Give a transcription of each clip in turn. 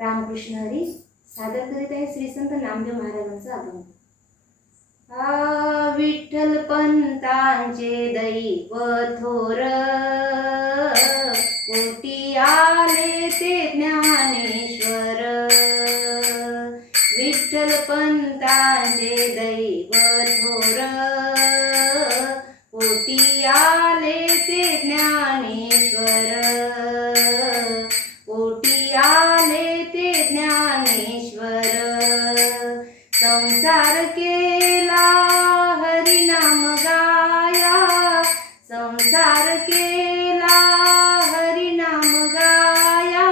रामकृष्ण हरी सादर करीत आहे श्री संत नामदेव महाराजांचा अभंग। विठ्ठल पंतांचे दैव थोर, कोटी आले ते ज्ञानेश्वर। विठ्ठल पंतांचे दैव थोर, कोटी आले ते ज्ञानेश्वर। कोटी आले ते ज्ञानेश्वर। संसार केला हरिनाम गाया, संसार केला हरिनाम गाया।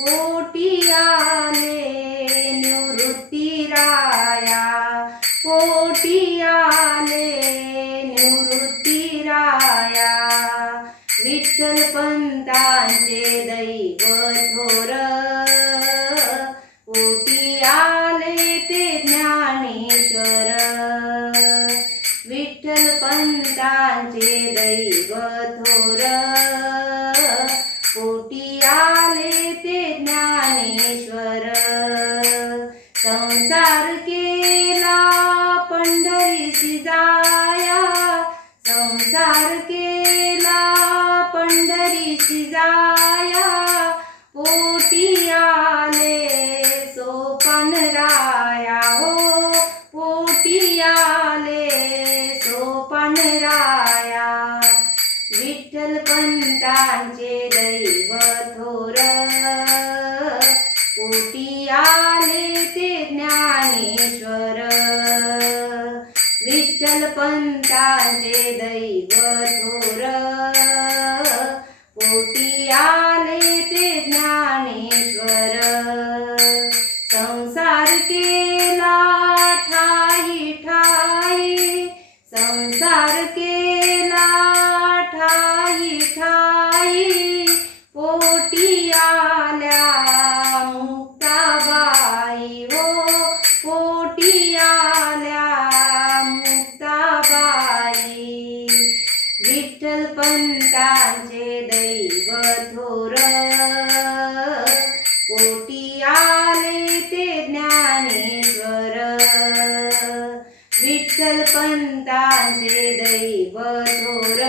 कोटी आले निवृत्ती राया, कोटी आले निवृत्ती राया। विठ्ठल पंतांचे दैव थोर, कोटी आले ते ज्ञानेश्वर। विठ्ठल पंतांचे दैव थोर, कोटी आले ते ज्ञानेश्वर। संसार केला पंढरीसी जाया, संसार केला पंढरीसी जाया। कोटी आले सोपान राया, हो कोटी आले सोपान राया। विठ्ठल पंतांचे दैव थोर, कोटी आले ते ज्ञानेश्वर। विठ्ठल पंतांचे दैव थोर, कोटी आले ते ज्ञानेश्वर। संसार केला ठाई ठाई, संसार केला ठाई ठाई। कोटी आल्या मुक्ताबाई, हो कोटी आल्या मुक्ताबाई। विठ्ठल पंतांचे दैव थोर, कोटी आले ते ज्ञानेश्वर। विठ्ठल पंतांचे दैव थोर,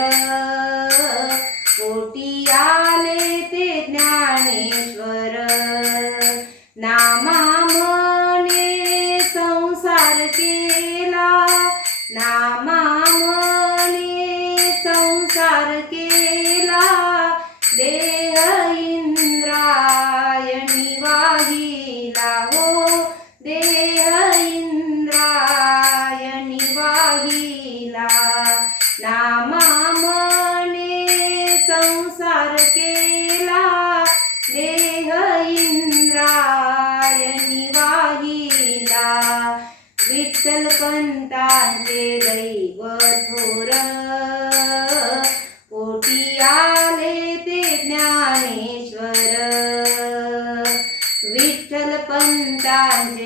कोटी आले ते ज्ञानेश्वर। नामा म्हणे संसार केला, नामा म्हणे संसार केला। देह इंद्रायणी वाहिला, हो देह इंद्रायणी वाहिला। नामा म्हणे संसार केला, देह इंद्रायणी वाहिला। विठ्ठल पंतांचे दैव थोर, कोटी आले ते ज्ञानेश्वर। विठ्ठल पंतांचे